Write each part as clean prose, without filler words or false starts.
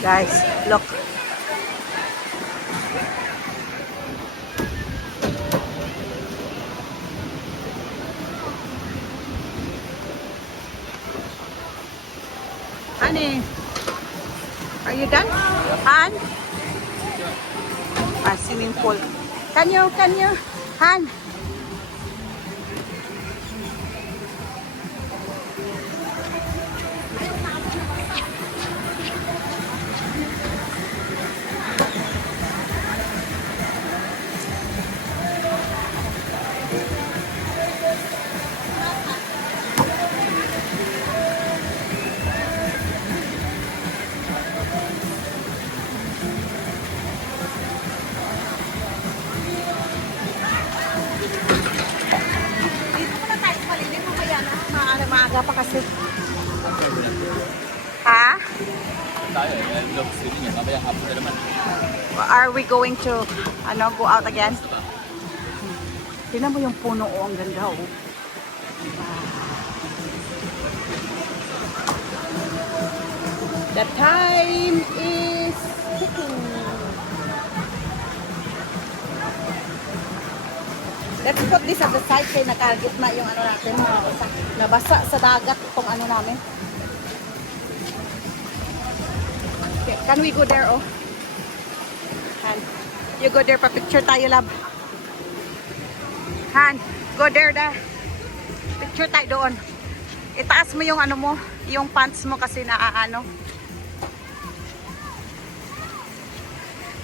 Guys, look. Honey, are you done? Han? Swimming pool. Can you, Han? Maaga pa kasi. Ha? Are we going to go out again? Tingnan mo yung puno, ang ganda, oh. The time is ticking. Let's put this at the side kay nakagitna yung natin, nabasa sa dagat itong namin. Okay, can we go there, oh? Han, you go there, pa-picture tayo, love. Han, go there, picture tayo doon. Itaas mo yung mo, yung pants mo kasi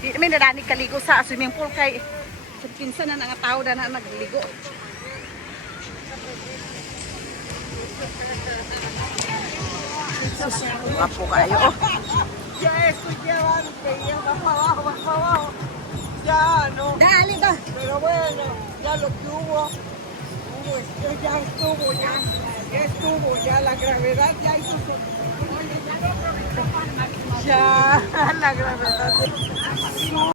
Di namin nadanig kaligo sa swimming pool kay pinsan na nga tao na nagligo. Wapo kayo. Ya escuchaban, veían más para abajo. Ya no. Dale, da. Pero bueno, ya lo que hubo, ya estuvo, ya estuvo, ya la gravedad ya hizo su... Ya, la gravedad.